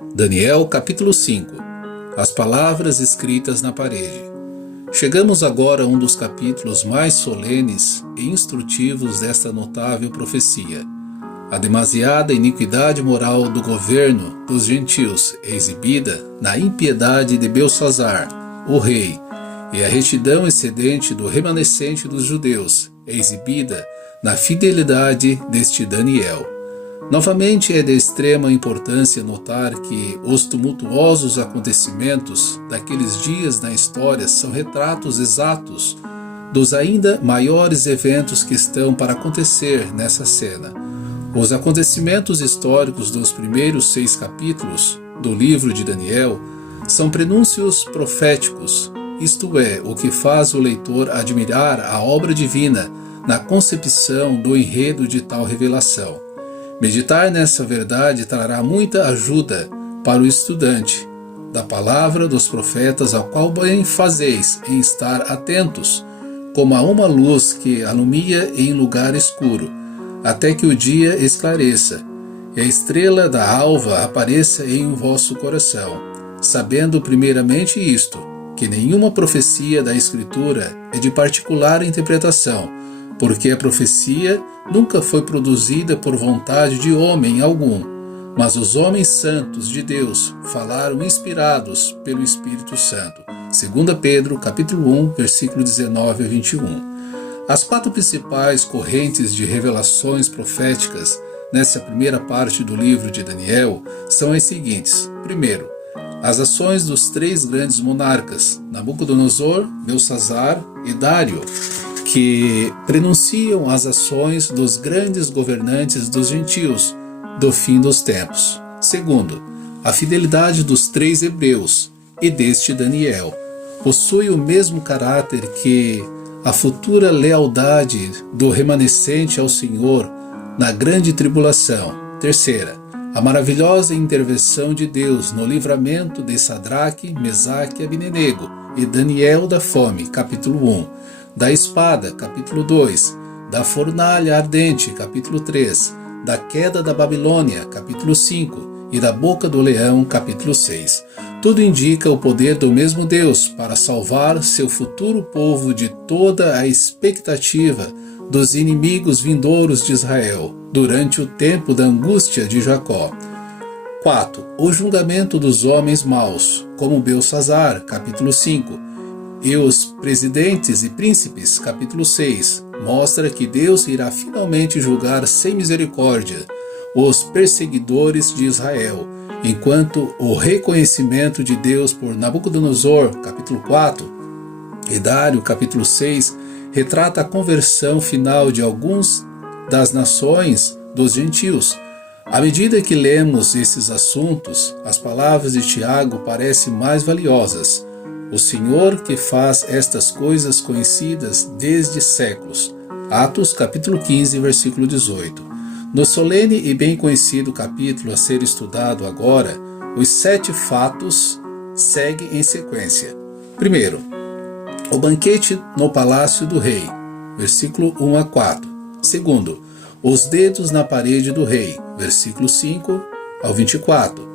Daniel capítulo 5. As palavras escritas na parede. Chegamos agora a um dos capítulos mais solenes e instrutivos desta notável profecia. A demasiada iniquidade moral do governo dos gentios é exibida na impiedade de Belsazzar, o rei, e a retidão excedente do remanescente dos judeus é exibida na fidelidade deste Daniel. Novamente é de extrema importância notar que os tumultuosos acontecimentos daqueles dias na história são retratos exatos dos ainda maiores eventos que estão para acontecer nessa cena. Os acontecimentos históricos dos primeiros 6 capítulos do livro de Daniel são prenúncios proféticos, isto é, o que faz o leitor admirar a obra divina na concepção do enredo de tal revelação. Meditar nessa verdade trará muita ajuda para o estudante da palavra dos profetas, ao qual bem fazeis em estar atentos, como a uma luz que alumia em lugar escuro, até que o dia esclareça, e a estrela da alva apareça em vosso coração, sabendo primeiramente isto, que nenhuma profecia da Escritura é de particular interpretação, porque a profecia nunca foi produzida por vontade de homem algum, mas os homens santos de Deus falaram inspirados pelo Espírito Santo. 2 Pedro, capítulo 1, versículo 19 a 21. As 4 principais correntes de revelações proféticas nessa primeira parte do livro de Daniel são as seguintes. Primeiro, as ações dos 3 grandes monarcas, Nabucodonosor, Belsazzar e Dário, que prenunciam as ações dos grandes governantes dos gentios do fim dos tempos. Segundo, a fidelidade dos 3 hebreus e deste Daniel possui o mesmo caráter que a futura lealdade do remanescente ao Senhor na grande tribulação. Terceira, a maravilhosa intervenção de Deus no livramento de Sadraque, Mesaque e Abdenego e Daniel da fome, capítulo 1, da espada, capítulo 2, da fornalha ardente, capítulo 3, da queda da Babilônia, capítulo 5, e da boca do leão, capítulo 6. Tudo indica o poder do mesmo Deus para salvar seu futuro povo de toda a expectativa dos inimigos vindouros de Israel, durante o tempo da angústia de Jacó. 4. O julgamento dos homens maus, como Belsazzar, capítulo 5, e os presidentes e príncipes, capítulo 6, mostra que Deus irá finalmente julgar sem misericórdia os perseguidores de Israel, enquanto o reconhecimento de Deus por Nabucodonosor, capítulo 4, e Dário, capítulo 6, retrata a conversão final de alguns das nações dos gentios. À medida que lemos esses assuntos, as palavras de Tiago parecem mais valiosas. O Senhor que faz estas coisas conhecidas desde séculos. Atos capítulo 15, versículo 18. No solene e bem conhecido capítulo a ser estudado agora, os 7 fatos seguem em sequência. Primeiro, o banquete no palácio do rei, versículo 1 a 4. Segundo, os dedos na parede do rei, versículo 5 ao 24.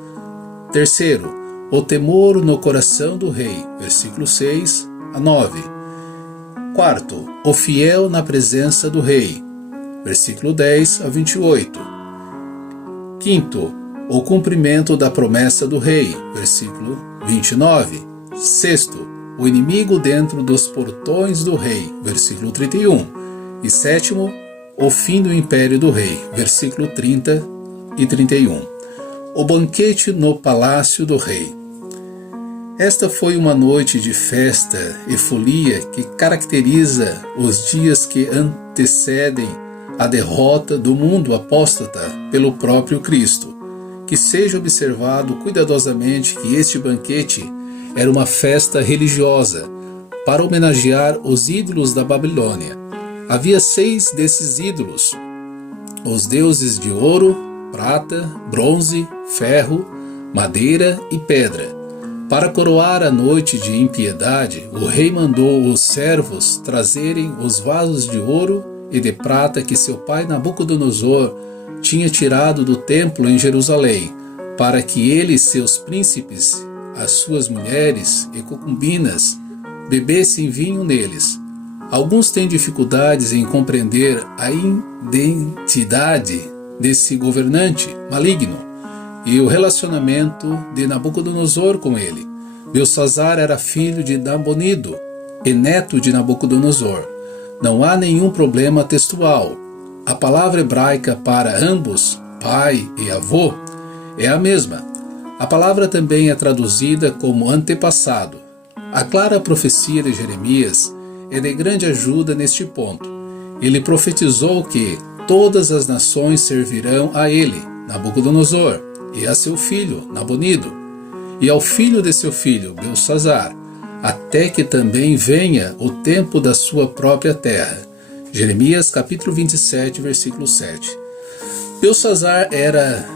Terceiro, o temor no coração do rei, versículo 6 a 9. Quarto, o fiel na presença do rei, versículo 10 a 28. Quinto, o cumprimento da promessa do rei, versículo 29. Sexto, o inimigo dentro dos portões do rei, versículo 31. E sétimo, o fim do império do rei, versículo 30 e 31. O banquete no palácio do rei. Esta foi uma noite de festa e folia que caracteriza os dias que antecedem a derrota do mundo apóstata pelo próprio Cristo. Que seja observado cuidadosamente que este banquete era uma festa religiosa para homenagear os ídolos da Babilônia. Havia 6 desses ídolos, os deuses de ouro, prata, bronze, ferro, madeira e pedra. Para coroar a noite de impiedade, o rei mandou os servos trazerem os vasos de ouro e de prata que seu pai Nabucodonosor tinha tirado do templo em Jerusalém, para que ele e seus príncipes, as suas mulheres e concubinas, bebessem vinho neles. Alguns têm dificuldades em compreender a identidade desse governante maligno e o relacionamento de Nabucodonosor com ele. Belsazar era filho de Nabonido e neto de Nabucodonosor. Não há nenhum problema textual. A palavra hebraica para ambos, pai e avô, é a mesma. A palavra também é traduzida como antepassado. A clara profecia de Jeremias é de grande ajuda neste ponto. Ele profetizou que todas as nações servirão a ele, Nabucodonosor, e a seu filho, Nabonido, e ao filho de seu filho, Belsazar, até que também venha o tempo da sua própria terra. Jeremias capítulo 27, versículo 7. Belsazar era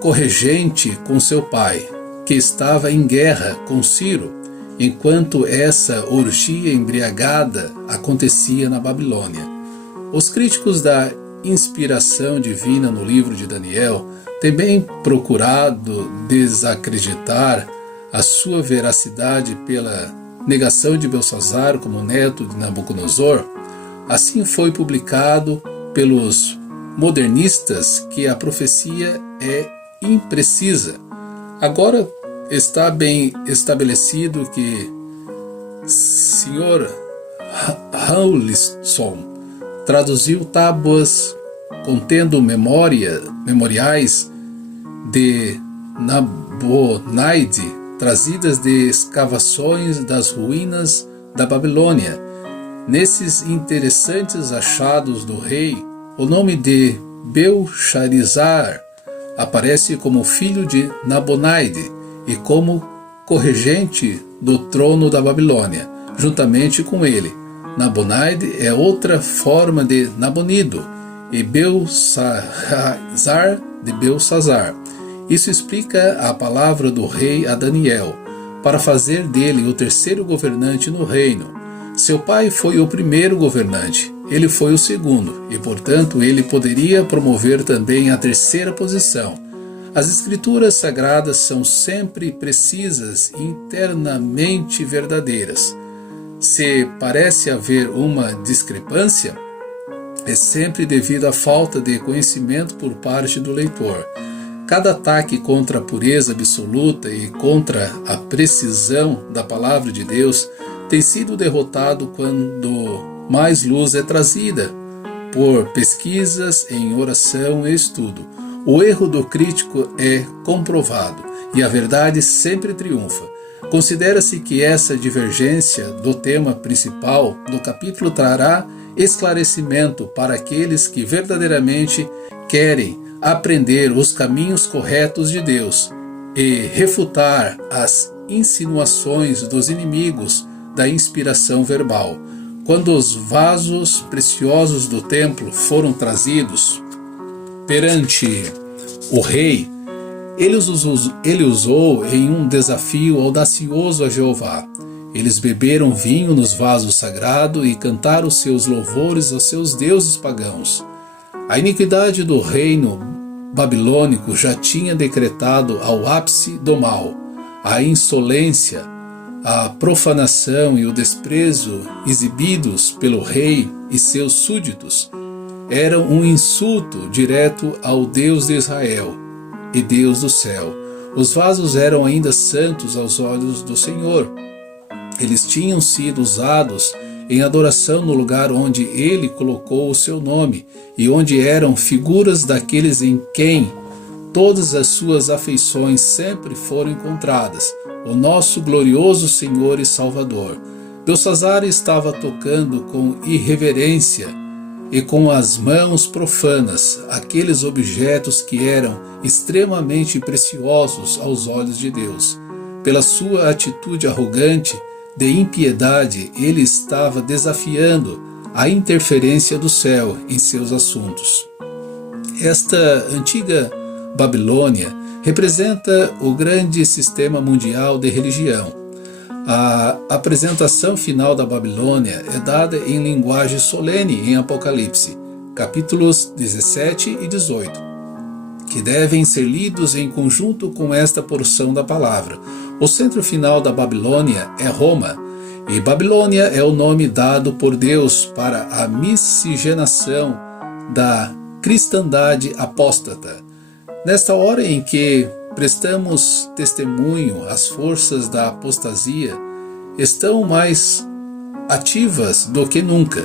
corregente com seu pai, que estava em guerra com Ciro, enquanto essa orgia embriagada acontecia na Babilônia. Os críticos da inspiração divina no livro de Daniel têm bem procurado desacreditar a sua veracidade pela negação de Belsazar como neto de Nabucodonosor. Assim foi publicado pelos modernistas que a profecia é imprecisa. Agora está bem estabelecido que Sr. Rawlinson traduziu tábuas contendo memoriais de Nabonide trazidas de escavações das ruínas da Babilônia. Nesses interessantes achados do rei, o nome de Belcharizar aparece como filho de Nabonide e como corregente do trono da Babilônia, juntamente com ele. Nabonide é outra forma de Nabonido e Belsazar de Belsazar. Isso explica a palavra do rei a Daniel, para fazer dele o terceiro governante no reino. Seu pai foi o primeiro governante, ele foi o segundo, e portanto ele poderia promover também a terceira posição. As escrituras sagradas são sempre precisas e internamente verdadeiras. Se parece haver uma discrepância, é sempre devido à falta de conhecimento por parte do leitor. Cada ataque contra a pureza absoluta e contra a precisão da palavra de Deus tem sido derrotado quando mais luz é trazida por pesquisas em oração e estudo. O erro do crítico é comprovado e a verdade sempre triunfa. Considera-se que essa divergência do tema principal do capítulo trará esclarecimento para aqueles que verdadeiramente querem aprender os caminhos corretos de Deus e refutar as insinuações dos inimigos da inspiração verbal. Quando os vasos preciosos do templo foram trazidos perante o rei, ele usou em um desafio audacioso a Jeová. Eles beberam vinho nos vasos sagrados e cantaram seus louvores aos seus deuses pagãos. A iniquidade do reino babilônico já tinha decretado ao ápice do mal. A insolência, a profanação e o desprezo exibidos pelo rei e seus súditos eram um insulto direto ao Deus de Israel e Deus do céu. Os vasos eram ainda santos aos olhos do Senhor. Eles tinham sido usados em adoração no lugar onde ele colocou o seu nome e onde eram figuras daqueles em quem todas as suas afeições sempre foram encontradas, o nosso glorioso Senhor e Salvador. Belsazar estava tocando com irreverência e com as mãos profanas aqueles objetos que eram extremamente preciosos aos olhos de Deus. Pela sua atitude arrogante de impiedade, ele estava desafiando a interferência do céu em seus assuntos. Esta antiga Babilônia representa o grande sistema mundial de religião. A apresentação final da Babilônia é dada em linguagem solene em Apocalipse, capítulos 17 e 18, que devem ser lidos em conjunto com esta porção da palavra. O centro final da Babilônia é Roma, e Babilônia é o nome dado por Deus para a miscigenação da cristandade apóstata. Nesta hora em que prestamos testemunho, as forças da apostasia estão mais ativas do que nunca,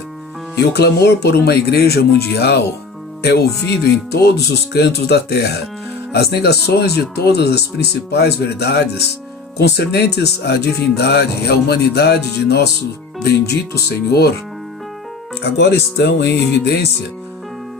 e o clamor por uma igreja mundial é ouvido em todos os cantos da terra. As negações de todas as principais verdades concernentes à divindade e à humanidade de nosso bendito Senhor agora estão em evidência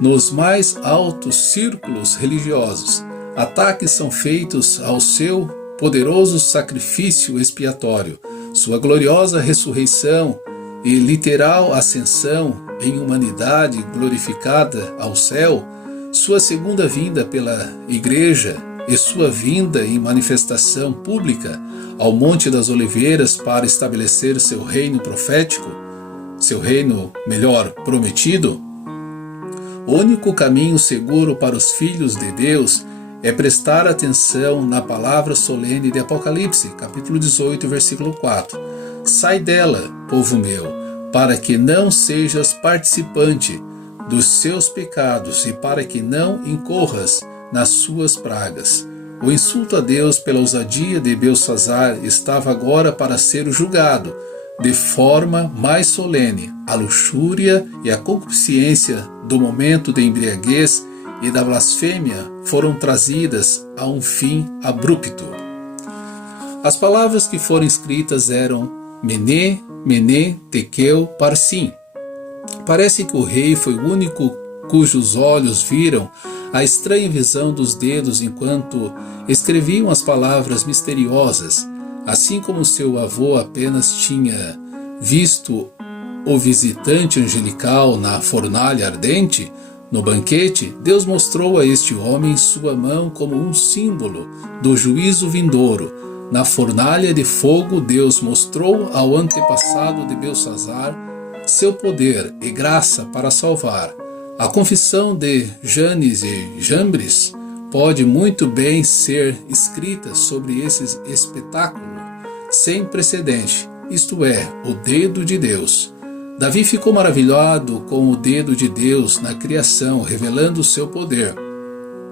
nos mais altos círculos religiosos. Ataques são feitos ao seu poderoso sacrifício expiatório, sua gloriosa ressurreição e literal ascensão em humanidade glorificada ao céu, sua segunda vinda pela Igreja e sua vinda em manifestação pública ao Monte das Oliveiras para estabelecer seu reino profético, seu reino, melhor, prometido. O único caminho seguro para os filhos de Deus é prestar atenção na palavra solene de Apocalipse, capítulo 18, versículo 4. Sai dela, povo meu, para que não sejas participante dos seus pecados e para que não incorras nas suas pragas. O insulto a Deus pela ousadia de Belsazzar estava agora para ser julgado de forma mais solene. A luxúria e a concupiscência do momento de embriaguez e da blasfêmia foram trazidas a um fim abrupto. As palavras que foram escritas eram Mené, Mené, Tekel, Parsim. Parece que o rei foi o único cujos olhos viram a estranha visão dos dedos enquanto escreviam as palavras misteriosas. Assim como seu avô apenas tinha visto o visitante angelical na fornalha ardente, no banquete, Deus mostrou a este homem sua mão como um símbolo do juízo vindouro. Na fornalha de fogo, Deus mostrou ao antepassado de Belsazzar seu poder e graça para salvar. A confissão de Janes e Jambres pode muito bem ser escrita sobre esse espetáculo sem precedente, isto é, o dedo de Deus. Davi ficou maravilhado com o dedo de Deus na criação, revelando o seu poder.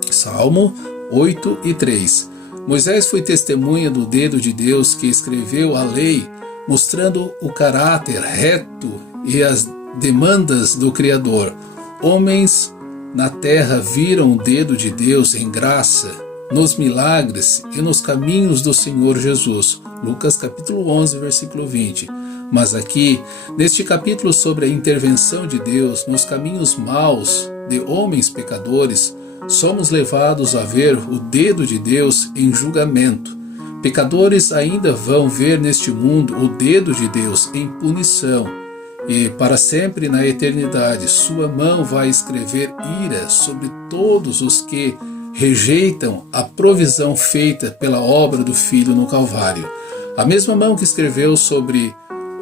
Salmo 8:3. Moisés foi testemunha do dedo de Deus que escreveu a lei, mostrando o caráter reto e as demandas do Criador. Homens na terra viram o dedo de Deus em graça, nos milagres e nos caminhos do Senhor Jesus. Lucas capítulo 11, versículo 20. Mas aqui, neste capítulo sobre a intervenção de Deus nos caminhos maus de homens pecadores, somos levados a ver o dedo de Deus em julgamento. Pecadores ainda vão ver neste mundo o dedo de Deus em punição. E para sempre na eternidade, sua mão vai escrever ira sobre todos os que rejeitam a provisão feita pela obra do Filho no Calvário. A mesma mão que escreveu sobre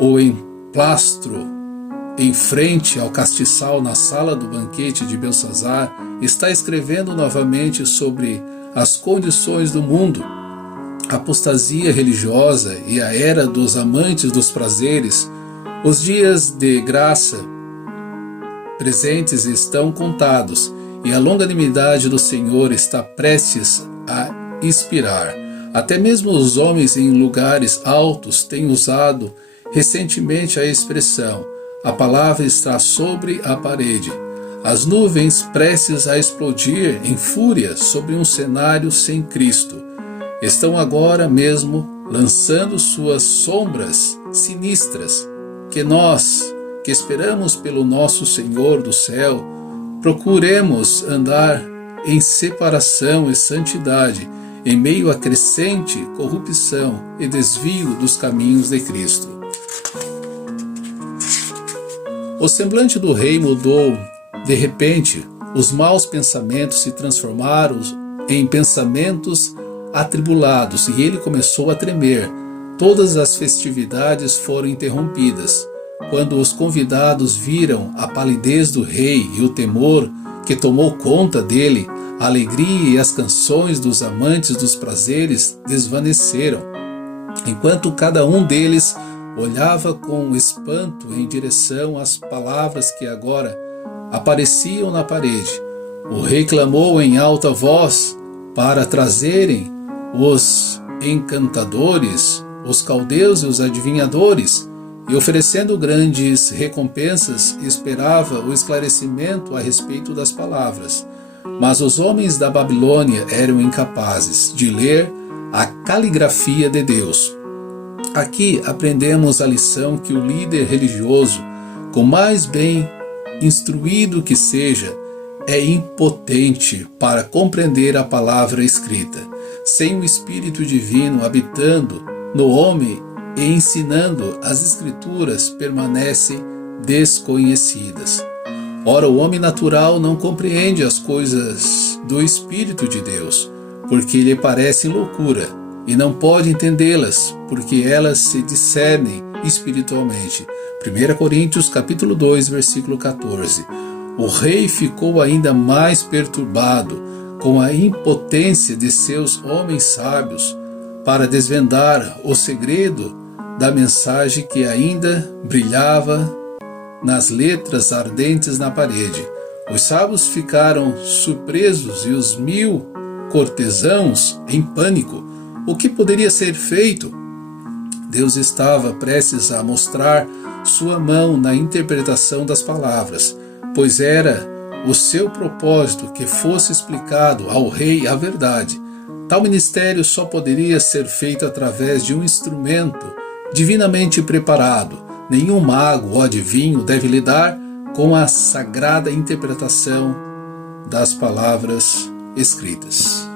o emplastro em frente ao castiçal na sala do banquete de Belsazzar está escrevendo novamente sobre as condições do mundo, a apostasia religiosa e a era dos amantes dos prazeres. Os dias de graça presentes estão contados e a longanimidade do Senhor está prestes a expirar. Até mesmo os homens em lugares altos têm usado recentemente a expressão: a palavra está sobre a parede. As nuvens prestes a explodir em fúria sobre um cenário sem Cristo estão agora mesmo lançando suas sombras sinistras. Que nós, que esperamos pelo nosso Senhor do céu, procuremos andar em separação e santidade, em meio à crescente corrupção e desvio dos caminhos de Cristo. O semblante do rei mudou. De repente, os maus pensamentos se transformaram em pensamentos atribulados e ele começou a tremer. Todas as festividades foram interrompidas. Quando os convidados viram a palidez do rei e o temor que tomou conta dele, A alegria e as canções dos amantes dos prazeres desvaneceram, enquanto cada um deles olhava com espanto em direção às palavras que agora apareciam na parede. O rei clamou em alta voz para trazerem os encantadores, os caldeus e os adivinhadores, e oferecendo grandes recompensas, esperava o esclarecimento a respeito das palavras. Mas os homens da Babilônia eram incapazes de ler a caligrafia de Deus. Aqui aprendemos a lição que o líder religioso, com mais bem instruído que seja, é impotente para compreender a palavra escrita. Sem o Espírito Divino habitando no homem e ensinando, as Escrituras permanecem desconhecidas. Ora, o homem natural não compreende as coisas do Espírito de Deus, porque lhe parecem loucura, e não pode entendê-las, porque elas se discernem espiritualmente. 1 Coríntios capítulo 2, versículo 14. O rei ficou ainda mais perturbado com a impotência de seus homens sábios para desvendar o segredo da mensagem que ainda brilhava nas letras ardentes na parede. Os sábios ficaram surpresos e os 1000 cortesãos em pânico. O que poderia ser feito? Deus estava prestes a mostrar sua mão na interpretação das palavras, pois era o seu propósito que fosse explicado ao rei a verdade. Tal ministério só poderia ser feito através de um instrumento divinamente preparado. Nenhum mago ou adivinho deve lidar com a sagrada interpretação das palavras escritas.